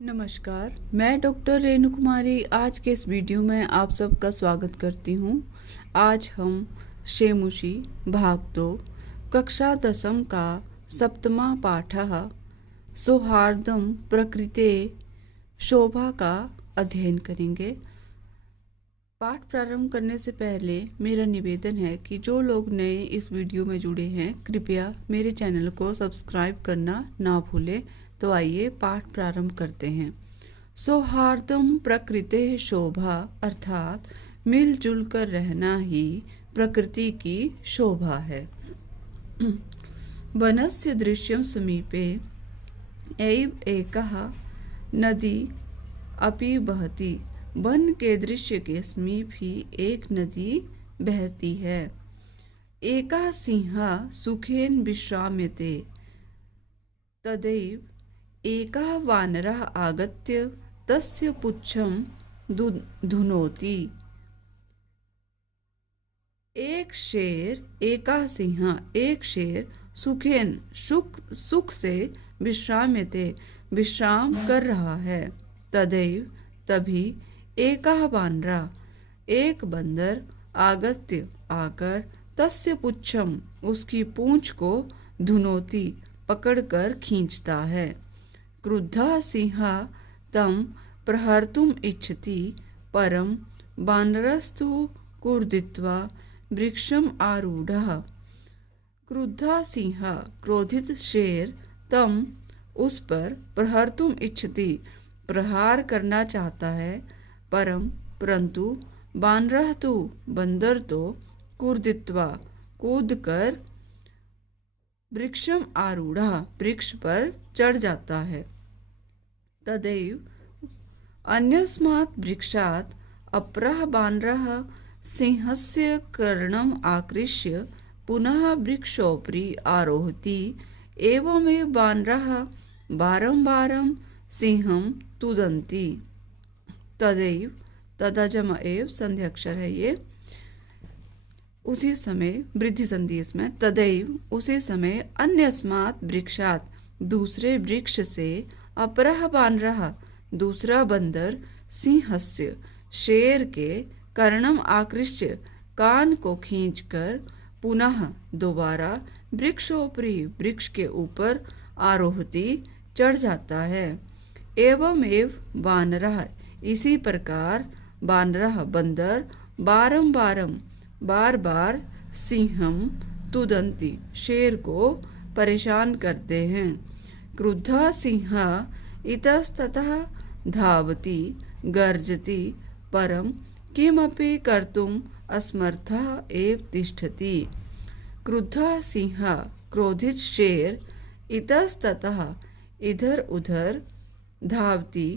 नमस्कार, मैं डॉक्टर रेणु कुमारी आज के इस वीडियो में आप सबका स्वागत करती हूँ। आज हम शेमुषी भाग 2 कक्षा 10 का सप्तमा पाठः सौहार्दं प्रकृते शोभा का अध्ययन करेंगे। पाठ प्रारंभ करने से पहले मेरा निवेदन है कि जो लोग नए इस वीडियो में जुड़े हैं कृपया मेरे चैनल को सब्सक्राइब करना ना भूलें। तो आइए पाठ प्रारंभ करते हैं। सौहार्दम प्रकृते शोभा अर्थात मिलजुल कर रहना ही प्रकृति की शोभा है। वनस्य दृश्यम समीपे एव एकः नदी अपि बहती। वन के दृश्य के समीप ही एक नदी बहती है। एकः सिंहः सुखेन विश्राम्यते तदैव एकः वानरः आगत्य तस्य पुच्छं धुनोति। एक शेर सुखेन सुख से विश्राम कर रहा है। तदैव तभी एकः वानरः एक बंदर आगत्य आकर तस्य पुच्छम उसकी पूंछ को धुनोति पकड़कर खींचता है। क्रुद्धः सिंहः तं प्रहर्तुम् इच्छति परं वानरस्तु कूर्दित्वा वृक्षम् आरूढ़ः। क्रुद्धः सिंहः क्रोधित शेर तम उस पर प्रहर्तुम् इच्छति प्रहार करना चाहता है परंतु वानरः तो बंदर तो कूर्दित्वा कूदकर वृक्षम आरूढ़ा वृक्ष पर चढ़ जाता है। तदैव अन्यस्मात् वृक्षात् अपरः वानरः सिंहस्य कर्णम् आकृष्य पुनः वृक्षोपरि आरोहति। एवमेव वानरः वारंवारं सिंहं तुदन्ति। तदैव तदाजम एव संधि अक्षर है ये। उसी समय वृद्धि संधि इसमें। तदैव उसी समय अन्यस्मात् वृक्षात् दूसरे वृक्ष से अपरः वानरः दूसरा बंदर सिंहस्य शेर के कर्णम आकृष्य कान को खींचकर पुनः दोबारा वृक्षोपरि वृक्ष के ऊपर आरोहति चढ़ जाता है। एवमेव वानरः इसी प्रकार वानरः बंदर बार बार सिंहम तुदंती शेर को परेशान करते हैं। क्रुद्धः सिंहः इतस्ततः धावति गर्जति परं किमपि कर्तुम् असमर्थः एव तिष्ठति। क्रुद्धः सिंहः क्रोधित शेर इतस्ततः इधर उधर धावती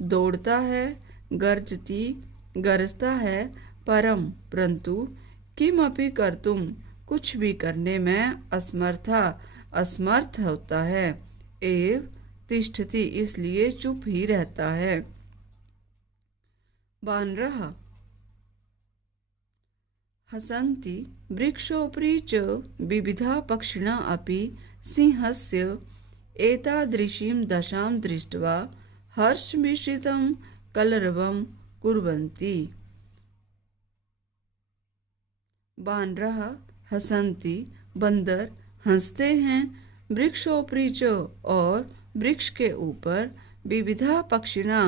दौड़ता है गर्जती गरजता है परंतु किमपि कर्तुम कुछ भी करने में असमर्थ होता है। एव तिष्ठति इसलिए चुप ही रहता है। वानरः हसन्ति वृक्षोपरि च विविधा पक्षिणः अपि सिंहस्य एतादृशीं दशां दृष्ट्वा हर्षमिश्रितं कलरवं कुर्वन्ति। वानरः हसन्ति बंदर हंसते हैं वृक्षोपरि च और वृक्ष के ऊपर विविधा पक्षिणा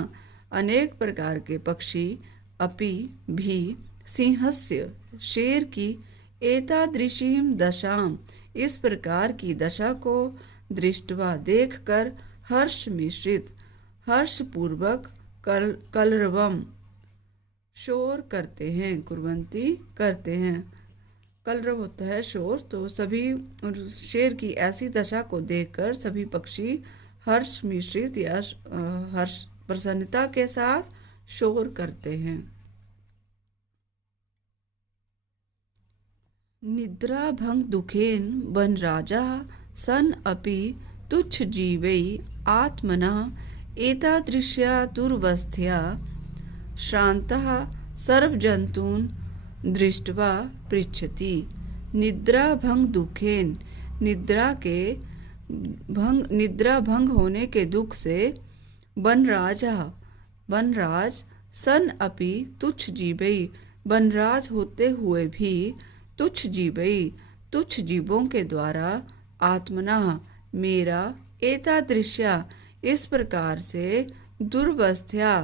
अनेक प्रकार के पक्षी अपि भी सिंहस्य शेर की एतादृशीं दशाम इस प्रकार की दशा को दृष्टवा देखकर हर्षपूर्वक कलरवम शोर करते हैं कुर्वन्ति करते हैं। कलरव होता है शोर। तो सभी शेर की ऐसी दशा को देखकर सभी पक्षी हर्ष मिश्रित या हर्ष प्रसन्नता के साथ शोर करते हैं। निद्रा भंग दुखेन वन राजा सन अपि तुच्छ जीवै आत्मना एतादृश्या दुर्वस्थया श्रान्तः सर्वजन्तून् दृष्ट्वा पृच्छति। निद्रा भंग दुखेन निद्रा भंग होने के दुख से बनराजः बनराज सन अपि तुच्छ जीवै बनराज होते हुए भी तुच्छ जीवै तुच्छ जीवों के द्वारा आत्मना मेरा एतादृश्या इस प्रकार से दुर्वस्था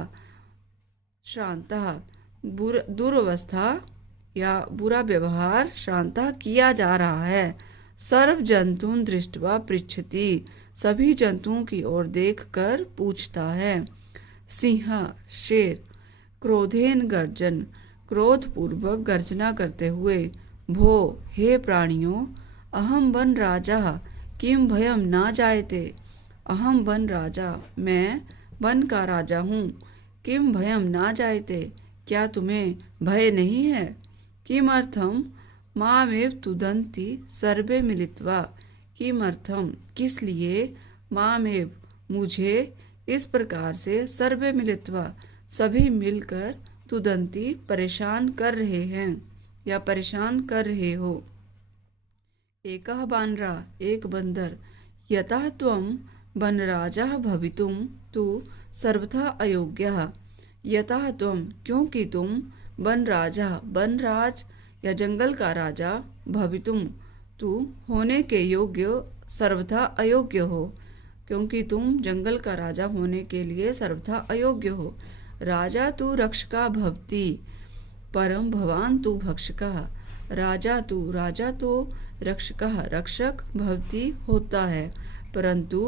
श्रांता दुर्वस्था या बुरा व्यवहार श्रांता किया जा रहा है। सर्व जंतुन दृष्टवा पृच्छति सभी जंतुओं की ओर देखकर पूछता है। सिंह शेर क्रोधेन गर्जन क्रोधपूर्वक गर्जना करते हुए भो हे प्राणियों अहम वन राजा किम भयम ना जायते अहम वन राजा मैं वन का राजा हूँ किम भयम ना जायते क्या तुम्हें भय नहीं है। किमर्थम मामेव तुदंती सर्वे मिलित्वा किमर्थम किस लिए मामेव मुझे इस प्रकार से सर्वे मिलित्वा सभी मिलकर तुदंती परेशान कर रहे हैं या परेशान कर रहे हो। एकः बानरा एक बंदर यतः त्वं वनराजः भवितुं तु सर्वथा अयोग्यः यतः त्वं क्योंकि तुम वनराज या जंगल का राजा भवितुम तू होने के योग्य सर्वथा अयोग्य हो क्योंकि तुम जंगल का राजा होने के लिए सर्वथा अयोग्य हो। राजा तू रक्षका भवति परम भवान तू भक्षकः राजा तो रक्षकः रक्षक भवति होता है परंतु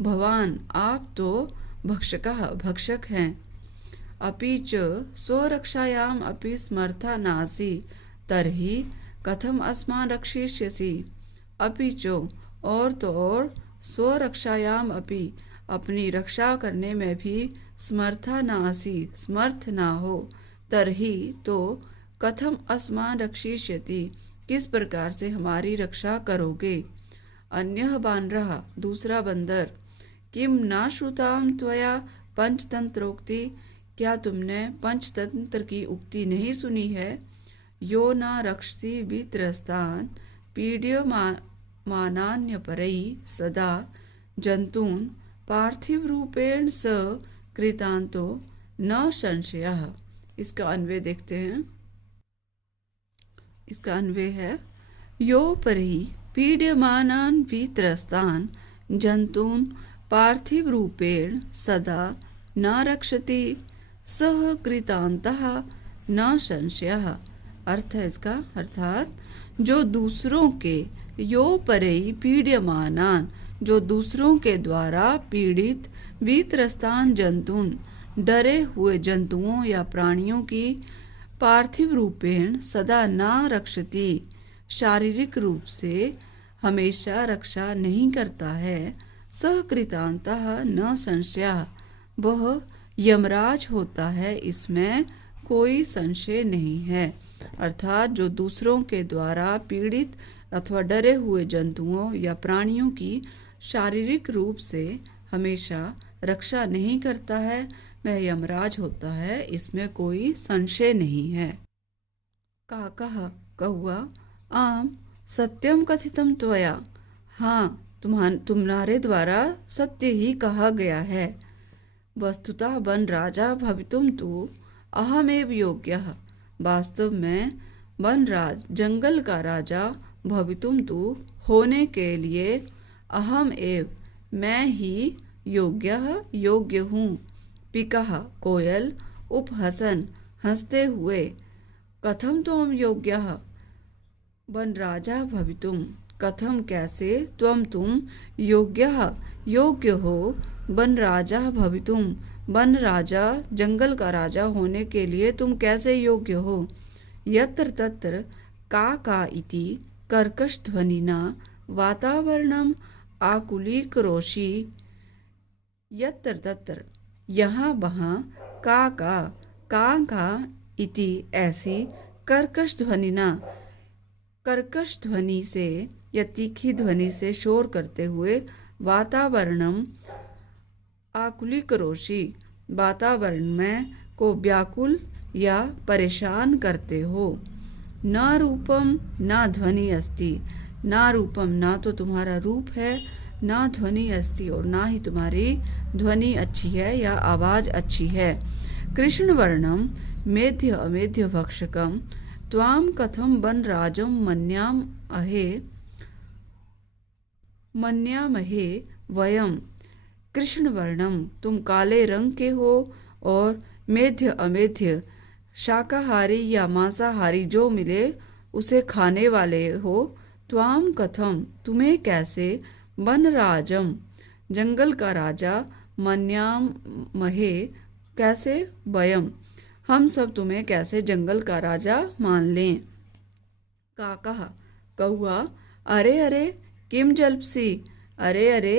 भवान आप तो भक्षकः भक्षक हैं। अपि च स्वरक्षायाम अपि समर्था नासि तर्हि कथम अस्मान् रक्षिष्यसि। अपि च और तो और स्वरक्षायाम अपि अपनी रक्षा करने में भी समर्था नासि समर्थ ना हो तर्हि तो कथम अस्मान् रक्षिष्यति किस प्रकार से हमारी रक्षा करोगे। अन्यः बानरः दूसरा बंदर किम ना श्रुताम त्वया पंचतंत्रोक्ति क्या तुमने पंचतंत्र की उक्ति नहीं सुनी है। यो न रक्षति वित्रस्तान् पीड्यमानान्यपरैः सदा जन्तून् पार्थिवरूपेण स कृतान्तो न संशयः। इसका अन्वय देखते हैं। इसका अन्वय है यो परि पीड्यमानान् वित्रस्तान् जन्तून् पार्थिवरूपेण सदा न रक्षति सह कृतान्तः न संशयः। अर्थ है इसका अर्थात जो दूसरों के यो परे पीड्यमानान जो दूसरों के द्वारा पीड़ित वित्रस्तान जंतुन डरे हुए जंतुओं या प्राणियों की पार्थिव रूपेण सदा न रक्षति शारीरिक रूप से हमेशा रक्षा नहीं करता है। सह कृतान्तः न संशयः वह यमराज होता है इसमें कोई संशय नहीं है। अर्थात जो दूसरों के द्वारा पीड़ित अथवा डरे हुए जंतुओं या प्राणियों की शारीरिक रूप से हमेशा रक्षा नहीं करता है वह यमराज होता है इसमें कोई संशय नहीं है। काकः कौआ आम सत्यम कथितम त्वया हाँ तुम्हारे द्वारा सत्य ही कहा गया है। वस्तुतः वन राजा भवितुम तु अहमेव योग्यः वास्तव में वनराज जंगल का राजा भवितुम तु होने के लिए अहम एव मैं ही योग्य हूँ। पिकः कोयल उपहसन हंसते हुए कथम त्वं योग्यः वनराजा भवितुम कथम कैसे तुम योग्य हो वनराजा भवितुम वन राजा जंगल का राजा होने के लिए तुम कैसे योग्य हो। यत्र तत्र का इति कर्कश ध्वनिना वातावरणम आकुलीकरोषि यत्र तत्र यहाँ वहाँ का इति ऐसी कर्कश ध्वनि से या तीखी ध्वनि से शोर करते हुए वातावरणम आकुलीकरोषि वातावरण में को व्याकुल या परेशान करते हो। न रूपम न ध्वनि अस्ति न रूपम ना तो तुम्हारा रूप है ना ध्वनि अस्ति और ना ही तुम्हारी ध्वनि अच्छी है या आवाज़ अच्छी है। कृष्ण वर्णम मेध्य अमेध्य भक्षकम त्वाम कथम वन राजम मन्यामहे वयम। कृष्ण वर्णम तुम काले रंग के हो और मेध्य अमेध्य शाकाहारी या मांसाहारी जो मिले उसे खाने वाले हो। त्वाम कथम तुम्हें कैसे वन राजम जंगल का राजा मन्यामहे कैसे वयम हम सब तुम्हें कैसे जंगल का राजा मान लें। काका कौआ अरे अरे किम जल्पसी अरे अरे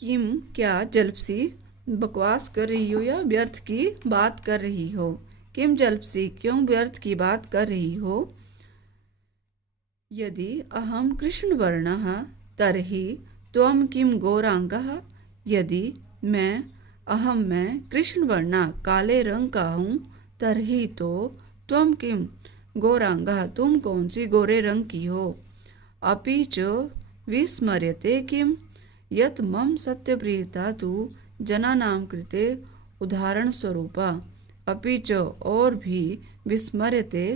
किम क्या जल्पसी बकवास कर रही हो या व्यर्थ की बात कर रही हो। किम जल्पसी क्यों व्यर्थ की बात कर रही हो। यदि अहम कृष्ण वर्णः तर्हि त्वम किम गौरांगः। यदि मैं कृष्ण वर्णा काले रंग का हूँ तर्हि तो त्वम किम गौरांगः तुम कौन सी गोरे रंग की हो। अपि च विस्मर्यते किम यत् मम सत्यप्रियता तु जनानां कृते उदाहरण स्वरूपा। अपि च और भी विस्मर्यते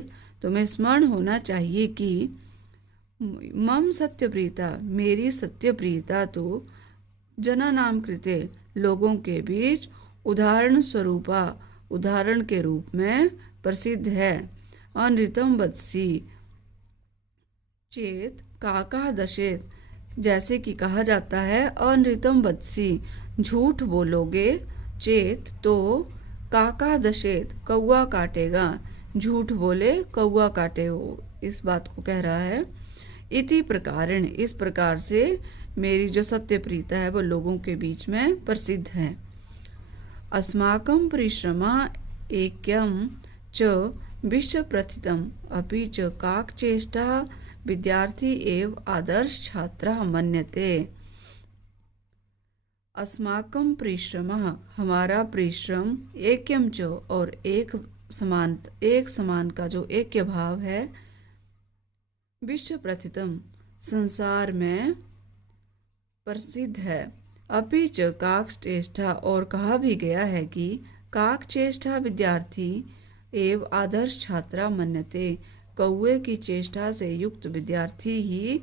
तुम्हें स्मरण होना चाहिए कि मम सत्यप्रियता मेरी सत्यप्रियता तो जनानां कृते लोगों के बीच उदाहरण स्वरूपा उदाहरण के रूप में प्रसिद्ध है। अनृतम वदसी चेत काका दशेत जैसे कि कहा जाता है अनृतम वदसी झूठ बोलोगे चेत तो काका दशेत कौआ काटेगा झूठ बोले कौआ काटे हो इस बात को कह रहा है। इति प्रकारेण इस प्रकार से मेरी जो सत्यप्रियता है वो लोगों के बीच में प्रसिद्ध है। अस्माकं परिश्रमः ऐक्यं च विश्वप्रथितम् अपि च काकचेष्टः विद्यार्थी एव आदर्श छात्रः मन्यते। अस्माकं परिश्रमः हमारा परिश्रम ऐक्यं च और एक समान का जो ऐक्य भाव है विश्व प्रथितम संसार में प्रसिद्ध है। अपि च काकचेष्टा और कहा भी गया है कि काकचेष्टा विद्यार्थी एव आदर्श छात्रा मन्यते कौए की चेष्टा से युक्त विद्यार्थी ही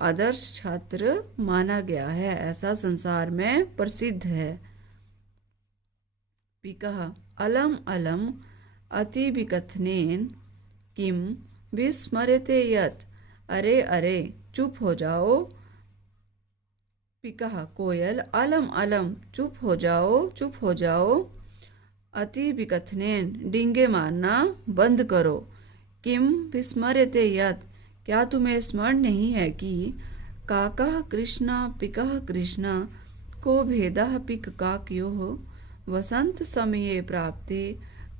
आदर्श छात्र माना गया है ऐसा संसार में प्रसिद्ध है। पिकः अलम अलम अति विकथनेन किम विस्मर्यते यत् अरे अरे चुप हो जाओ। पिकः कोयल अलम अलम चुप हो जाओ। अति विकथनेन डींगे मारना बंद करो। किम विस्मर्यते यत् क्या तुम्हें स्मरण नहीं है कि काकः कृष्णा पिकः कृष्णा को भेदः पिक काकयोः वसंत समये प्राप्ते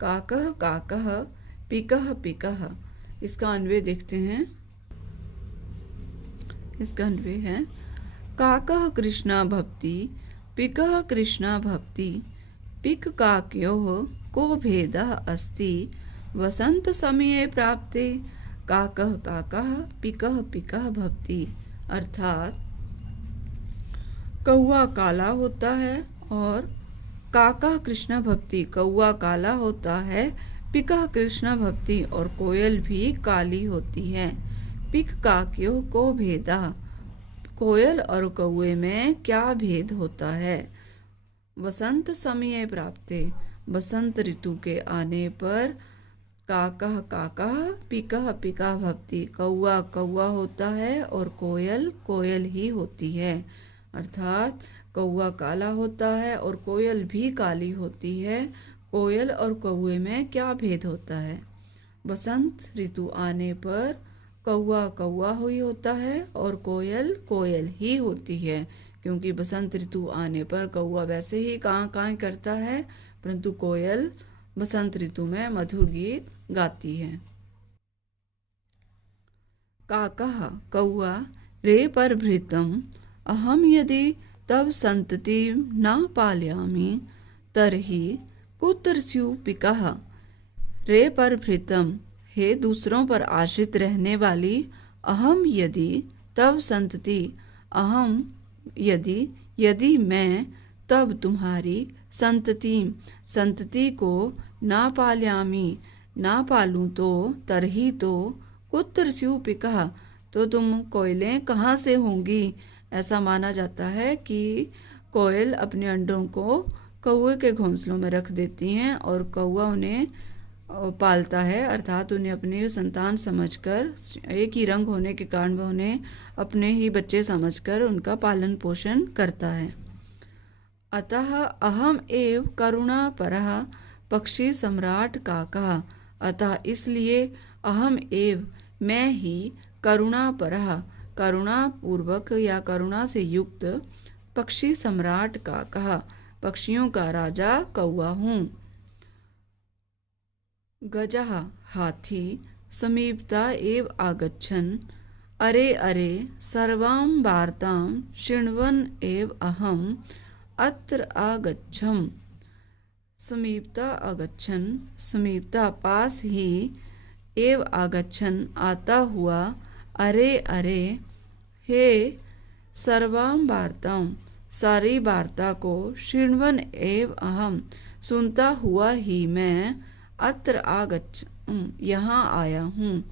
काकः काकः पिकः पिकः। इसका अन्वय देखते हैं। इसका अन्वय है काकः कृष्णा भवति पिकः कृष्णा भवति पिक काकयोः को भेदः अस्ति वसंत समये प्राप्ते काकः काकः पिकः पिकः भवति। अर्थात कौआ काला होता है और काका कृष्णा भवति कौआ काला होता है। पिकः कृष्णा भवति और कोयल भी काली होती है। पिक काकयोः को भेदा कोयल और कौए में क्या भेद होता है। वसंत समये प्राप्ते बसंत ऋतु के आने पर काकः काकः पिकः पिकः भवति कौआ कौआ होता है और कोयल कोयल ही होती है। अर्थात कौआ काला होता है और कोयल भी काली होती है। कोयल और कौए में क्या भेद होता है। बसंत ऋतु आने पर कौआ कौआ ही होता है और कोयल कोयल ही होती है क्योंकि बसंत ऋतु आने पर कौआ वैसे ही कां कां करता है परंतु कोयल बसंत ऋतु में मधुर गीत गाती है। काकः कौआ रे परभृतम् अहम यदि तव संतति न पालयामि तर्हि कुत्र स्यु पिकः। रे परभृतम् हे दूसरों पर आश्रित रहने वाली अहम यदि तव संतति अहम यदि यदि मैं तब तुम्हारी संतति को ना पालयामी ना पालूं तो तरही तो कुत्र स्यूपिका, तो तुम कोयलें कहाँ से होंगी। ऐसा माना जाता है कि कोयल अपने अंडों को कौवे के घोंसलों में रख देती हैं और कौवा उन्हें पालता है, अर्थात उन्हें अपनी संतान समझकर, एक ही रंग होने के कारण वह उन्हें अपने ही बच्चे समझकर उनका पालन पोषण करता है। अतः अहम एव करुणापरः पक्षी सम्राट काका, अतः इसलिए अहम एव मैं ही करुणापरः करुणा पूर्वक या करुणा से युक्त पक्षी सम्राट काका पक्षियों का राजा कौवा हूँ। गजः हाथी समीपता एव आगच्छन् अरे अरे सर्वां वार्तां शृण्वन् एव अहम् अत्र आगच्छम्। समीपता आगच्छन्, समीपता पास ही, एव आगच्छन् आता हुआ, अरे अरे हे सर्वां वार्तां सारी वार्ता को, शृण्वन् एव अहम सुनता हुआ ही मैं, अत्र आगच्छम् यहाँ आया हूँ।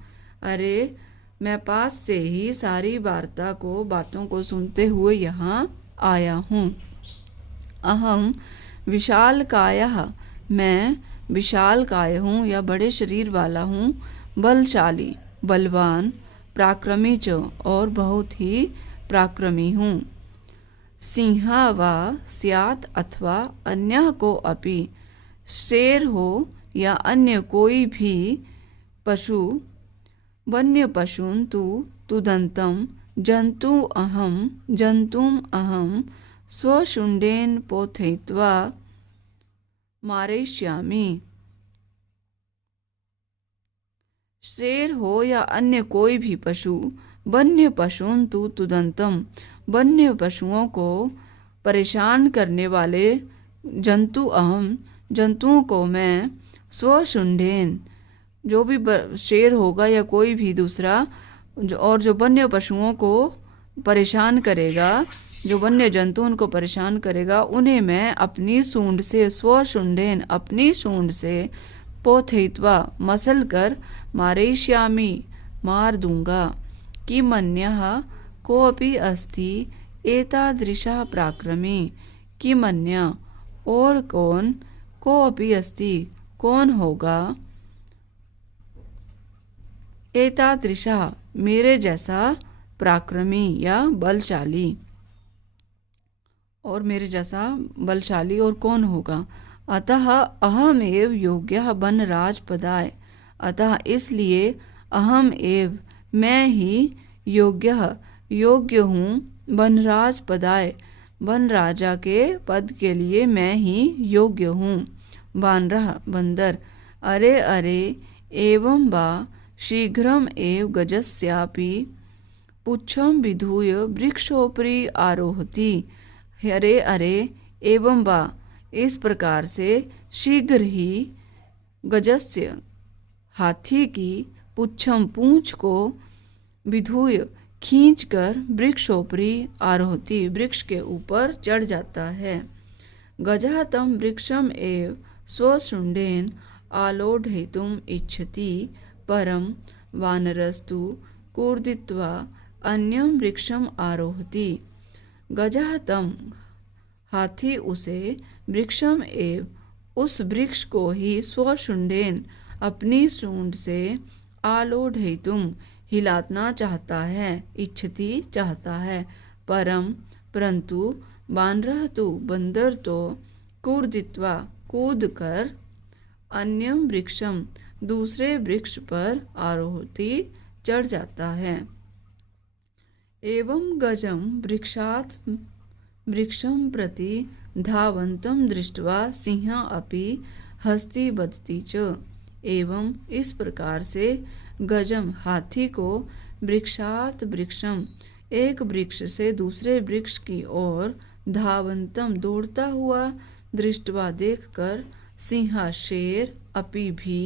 अरे मैं पास से ही सारी वार्ता को, बातों को सुनते हुए यहाँ आया हूँ। अहम विशालकायः मैं विशालकाय हूँ या बड़े शरीर वाला हूँ, बलशाली बलवान, पराक्रमी च और बहुत ही पराक्रमी हूँ। सिंह वा स्यात् अथवा अन्य को अपि, शेर हो या अन्य कोई भी पशु, वन्य पशून् तु तुदन्तं जन्तुम् अहं स्वशुण्डेन पोथयित्वा मारयिष्यामि। शेर हो या अन्य कोई भी पशु, वन्य पशून् तु तुदन्तं वन्य पशुओं को परेशान करने वाले जंतुओं को मैं, स्वशुण्डेन जो भी शेर होगा या कोई भी दूसरा जो वन्य पशुओं को परेशान करेगा, जो वन्य जंतु उनको परेशान करेगा, उन्हें मैं अपनी सूंड से, स्वशुण्डेन अपनी सूंड से, पोथयित्वा मसल कर, मारयिष्यामि मार दूंगा। किमन्यः कोऽपि अस्ति एतादृशः पराक्रमी, किमन्य और कौन, कोऽपि अस्ति कौन होगा, एतादृशः मेरे जैसा पराक्रमी या बलशाली, और मेरे जैसा बलशाली और कौन होगा। अतः अहमेव योग्यः वनराजपदाय, अतः इसलिए अहम एव मैं ही योग्य हूँ, वनराजपदाय वन राजा के पद के लिए मैं ही योग्य हूँ। वानरः बंदर, अरे अरे एवं वा शीघ्रम एव गजस्यापि पुच्छं विधूय वृक्षोपरि आरोहति। अरे अरे एवं वा इस प्रकार से, शीघ्र ही, गजस्य हाथी की, पुच्छम पूंछ को, विधूय खींचकर, वृक्षोपरि आरोहति वृक्ष के ऊपर चढ़ जाता है। गजः तं वृक्षम एव स्वशुण्डेन आलोढयितुम् इच्छति, परं वानरस्तु कूर्दित्वा अन्यं वृक्षम आरोहति। गजः तं हाथी उसे, वृक्षम एव उस वृक्ष को ही, स्वशुण्डेन अपनी सूंड से, आलोढयितुम् हिलाना चाहता है, इच्छति चाहता है, परंतु वानरः तो बंदर तो, कूर्दित्वा कूद कर, अन्यम वृक्षम दूसरे वृक्ष पर, आरोहति चढ़ जाता है। एवं गजं वृक्षात् वृक्षं प्रति धावन्तं दृष्ट्वा सिंहः अपि हस्ति बदति च। एवं इस प्रकार से गजम हाथी को, वृक्षात् वृक्षम एक वृक्ष से दूसरे वृक्ष की ओर, धावंतम दौड़ता हुआ, दृष्टवा देखकर, सिंह शेर, अपि भी,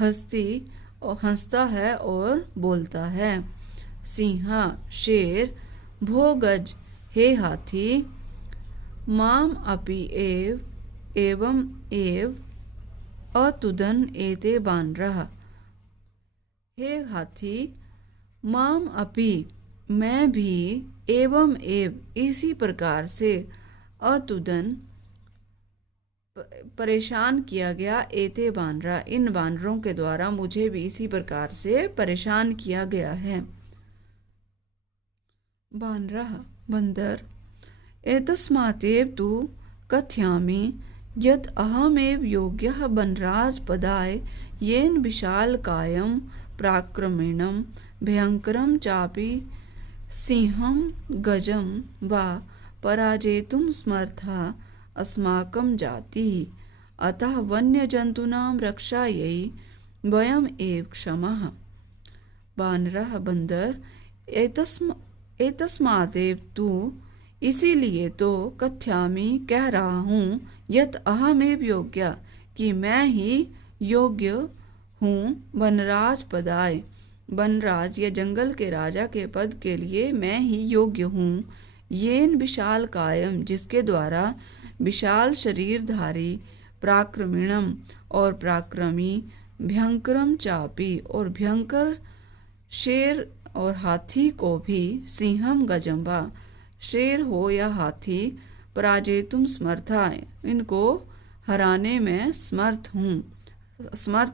हंसता है और बोलता है। सिंह शेर, भो गज हे हाथी, माम अपि एवं एव अतुदन एते बानरः। हे हाथी, माम अपि मैं भी, एवं एव इसी प्रकार से, अतुदन परेशान किया गया, एते बानरा इन बानरों के द्वारा मुझे भी इसी प्रकार से परेशान किया गया है। बानरः बंदर, एतस्मातेव तु कथयामि यत् अहमेव योग्यः बनराज पदाय येन विशालकायं प्राक्रमेणं भयंकरं चापि सिंहं गजं वा पराजेतुं समर्था अस्माकं जातिः। अतः वन्यजन्तूनां रक्षायै वयम् एव क्षमाः। बानरः बंदर, एतस्मादेव तु इसीलिए तो कथ्यामि कह रहा हूँ, यत अहमेव योग्य कि मैं ही योग्य हूँ, वनराज पदाय वनराज या जंगल के राजा के पद के लिए मैं ही योग्य हूँ। येन विशाल कायम जिसके द्वारा विशाल शरीरधारी, प्राक्रमिणम और पराक्रमी, भयंकरम चापी और भयंकर शेर और हाथी को भी, सिंहम गजम्बा शेर हो या हाथी, पराजेतुम समर्था इनको हराने में समर्थ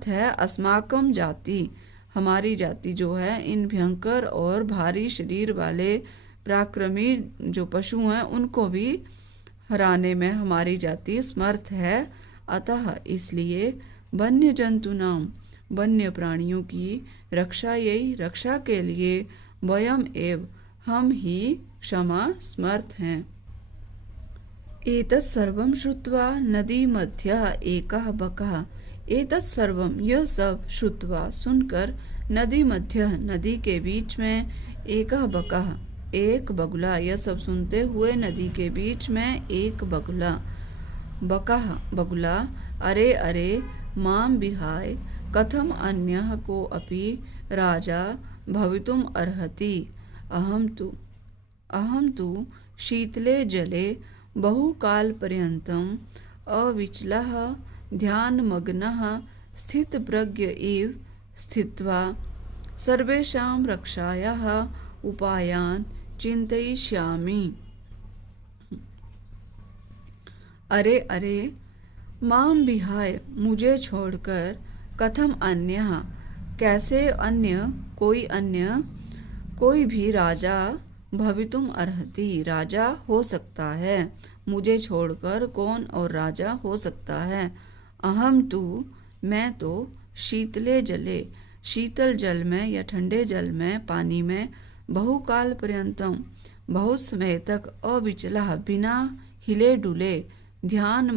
है। अस्माकम जाति हमारी जाति जो है, इन भयंकर और भारी शरीर वाले पराक्रमी जो पशु हैं उनको भी हराने में हमारी जाति समर्थ है। अतः इसलिए वन्य जंतु नाम वन्य प्राणियों की रक्षा के लिए वयम एव हम ही क्षमा समर्थ हैं। एतत् सर्वं श्रुत्वा नदी मध्यः एकः बकः। एतत् सर्वं यह सब श्रुत्वा सुनकर नदी मध्य नदी के बीच में एकः बकः एक बगुला। यह सब सुनते हुए नदी के बीच में एक बगुला। बकः बगुला, अरे अरे माम विहाय कथम अन्यः को अपि राजा भवितुम अर्हति। अहम तु शीतले जले बहुकाल पर्यन्तम् अविचलः ध्यानमग्नः स्थितप्रज्ञ इव स्थित्वा सर्वेषां रक्षायाः उपायान् चिन्तयिष्यामि। अरे अरे माम विहाय मुझे छोड़कर, कथम अन्यः कैसे अन्य कोई भी राजा भवितुम अर्हति राजा हो सकता है। मुझे छोड़कर कौन और राजा हो सकता है। अहम तु मैं तो शीतले जले शीतल जल में या ठंडे जल में पानी में बहुकाल पर्यंतम बहुत समय तक अविचलः बिना हिले डुले ध्यान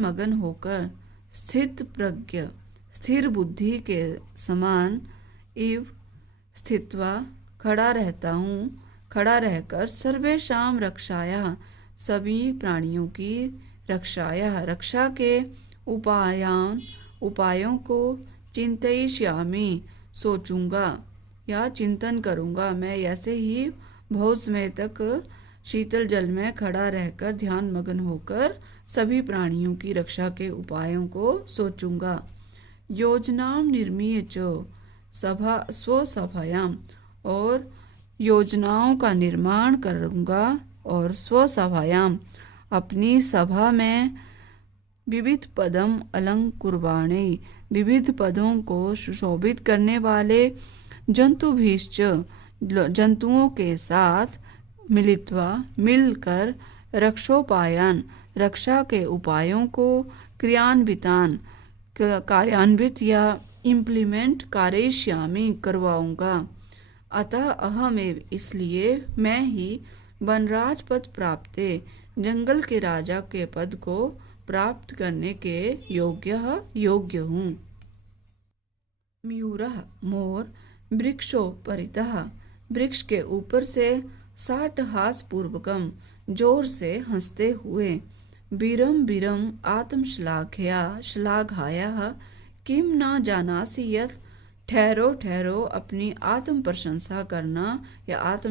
मगन होकर स्थित प्रज्ञ स्थिर बुद्धि के समान इव स्थित्वा खड़ा रहकर सर्वेषां रक्षाया सभी प्राणियों की रक्षा के उपायों को चिंतयिष्यामि सोचूंगा या चिंतन करूंगा। मैं ऐसे ही बहुत समय तक शीतल जल में खड़ा रहकर ध्यान मग्न होकर सभी प्राणियों की रक्षा के उपायों को सोचूंगा। योजनाम निर्मीय च स्वसभायाम और योजनाओं का निर्माण करूंगा और स्वसभायाम अपनी सभा में विविध पदम अलंकुर्वाणे विविध पदों को सुशोभित करने वाले जंतुभीश्च जंतुओं के साथ मिलकर रक्षोपायान रक्षा के उपायों को कार्यान्वित या इम्प्लीमेंट कारयिष्यामि करवाऊंगा। अतः अहमेव इसलिए मैं ही वनराज पद प्राप्ते जंगल के राजा के पद को प्राप्त करने के योग्य हूँ। मयूरः मोर वृक्षोपरितः वृक्ष के ऊपर से साटहास पूर्वकम जोर से हंसते हुए बीरम श्लाघायाः किम न जानासि यत् ठहरो अपनी आत्म प्रशंसा करना या आत्म